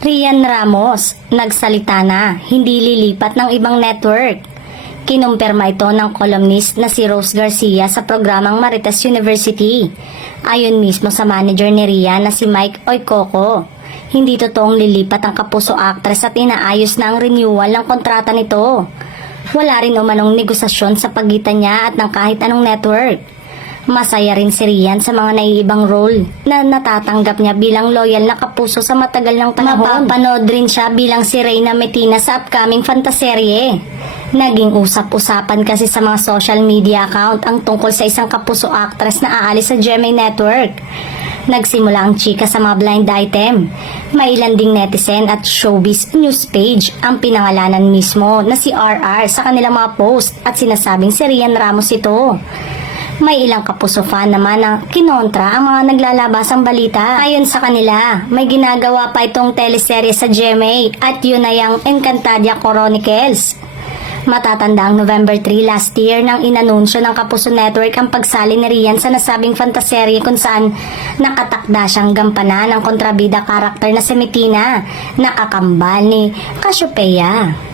Rian Ramos, nagsalita na, hindi lilipat ng ibang network. Kinumpirma ito ng columnist na si Rose Garcia sa programang Marites University. Ayon mismo sa manager ni Rian na si Mike Oykoko, hindi totoong lilipat ang Kapuso actress at inaayos na ang renewal ng kontrata nito. Wala rin umanong negosasyon sa pagitan niya at ng kahit anong network. Masaya rin si Rian sa mga naiibang role na natatanggap niya bilang loyal na kapuso sa matagal ng panahon. Mapapanood rin siya bilang si Reyna Metina sa upcoming fantaserye. Naging usap-usapan kasi sa mga social media account ang tungkol sa isang kapuso actress na aalis sa GMA Network. Nagsimula ang chika sa mga blind item. May ilan ding netizen at showbiz news page ang pinangalanan mismo na si RR sa kanilang mga post at sinasabing si Rian Ramos ito. May ilang kapuso fan naman na kinontra ang mga naglalabasang balita. Ayon sa kanila, may ginagawa pa itong teleserye sa GMA at yun ay ang Encantadia Chronicles. Matatanda ang November 3 last year nang inanunsyo ng Kapuso Network ang pagsali ni Rian sa nasabing fantaserye kung saan nakatakda siyang gampanan ang kontrabida karakter na si Metina na kakambal ni Cassiopeia.